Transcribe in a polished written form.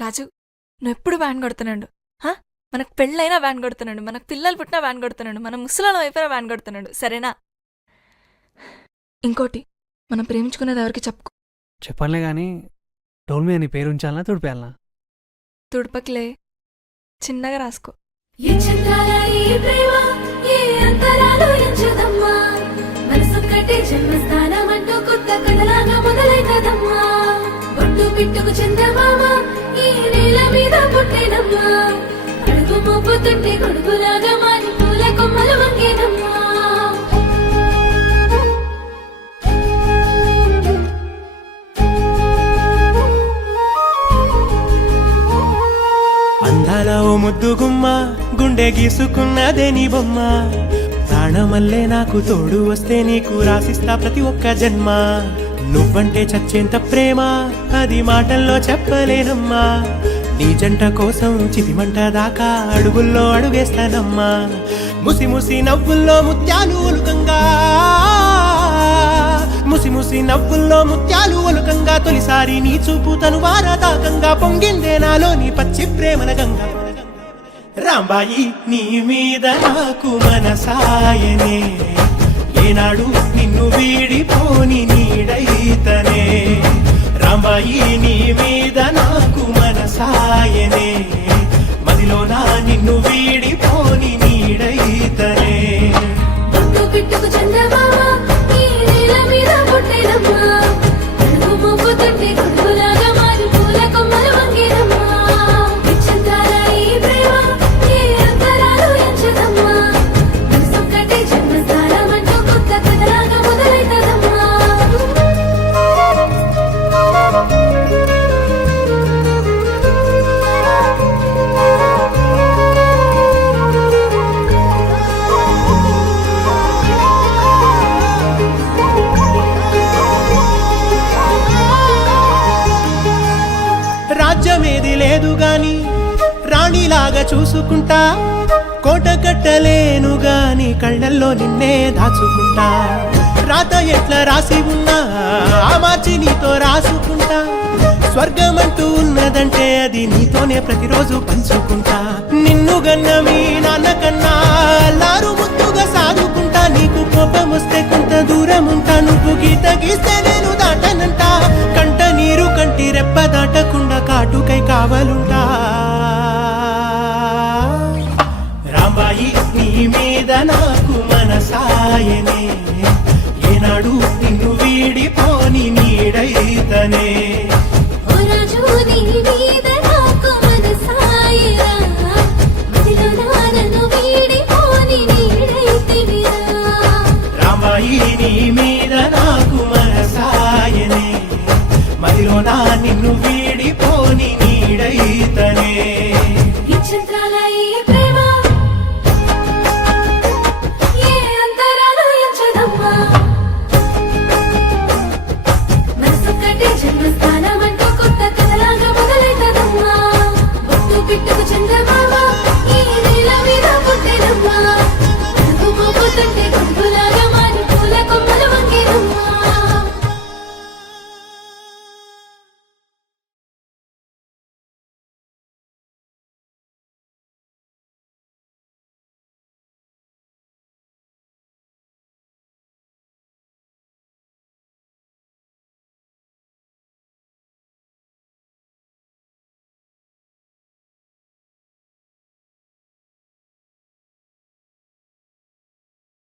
రాజు, నువ్వెప్పుడు వ్యాన్ కొడుతున్నాడు. మనకు పెళ్ళైనా వ్యాన్ కొడుతున్నాడు, మనకు పిల్లలు పుట్టినా వ్యాన్ కొడుతున్నాడు, మన ముసలాలం అయిపోయినా వ్యాన్ కొడుతున్నాడు. సరేనా? ఇంకోటి, మనం ప్రేమించుకునేది ఎవరికి చెప్పుకో. చెప్పనులే గాని డోల్మీ అని పేరు ఉంచాలనా తుడిపేయాలనా? తుడపకిలే, చిన్నగా రాసుకో. పిట్టుకు చందమామ ఈ నేల మీద పుట్టేనమ్మా, అడుగు మోపుతుంటే గొడుగులాగా మారి పూల కొమ్మలు వంగేనమ్మా. అందాల ఓ ముద్దు గుమ్మ, గుండె గీసుకున్నదే నీ బొమ్మ. ప్రాణమల్లే నాకు తోడు వస్తే నీకు రాసిస్తా ప్రతి ఒక్క జన్మ. నువ్వంటే చచ్చేంత ప్రేమ అది మాటల్లో చెప్పలేనమ్మా. నీ జంట కోసం చితిమంట దాకా అడుగుల్లో అడుగేస్తానమ్మా. ముసి ముసి నవ్వుల్లో ముత్యాలు ఒలుకంగా, ముసి ముసి నవ్వుల్లో ముత్యాలు ఒలుకంగా, తొలిసారి నీ చూపు తను వారదాకంగా పొంగిందే నాలో నీ పచ్చి ప్రేమల గంగా. రాంబాయి నీ మీద నాకు మనసాయనే, ఏనాడు నిన్ను వీడిపోని నీడైతనే. రాంబాయి నీ మీద నాకు మనసాయనే, మదిలోన నిన్ను వీడిపోని నీడైతనే. పిట్టుకు చందమామ ఈ నేల మీద పుట్టేనమ్మా, అడుగు మోపుతుంటే గొడుగులాగా మారి పూల కొమ్మలు వంగేనమ్మా. విచిత్రాల ఈ ప్రేమ ఏ అంతరాలు ఎంచదమ్మా, మనసొక్కటే జన్మస్థానం అంటూ కొత్త కథలాగా మొదలైతదమ్మా. రాజ్యమేది లేదు గాని రాణిలాగా చూసుకుంటా, కోట కట్టలేను గాని కళ్ళల్లో నిన్నే దాచుకుంటా. రాత ఎట్లా రాసి ఉన్నా ఆ మార్చి నీతో రాసుకుంటా. స్వర్గమంటూ ఉన్నదంటే అది నీతోనే ప్రతిరోజు పంచుకుంటా. నిన్ను గన్న మీ నాన్న కన్నా లారు ముద్దుగా సాదుకుంటా. నీకు కోపం వస్తే కొంత దూరం ఉంటా, నువ్వు గీత గీస్తే నేను దాటనంట. కంట నీరు కంటి రెప్ప దాటకుండా కాటుకై కావలుంటా. రాంబాయి నీ మీద నాకు మనసాయనే, ఏనాడు నిన్ను వీడిపోని నీడైతనే. ఓ రాజు నీ మీద నాకు మనసాయరా, మదిలోన నన్ను వీడిపోని నీడైతివిరా. రాంబాయి నీ మీద నాకు మనసాయనే, మదిలోన నిన్ను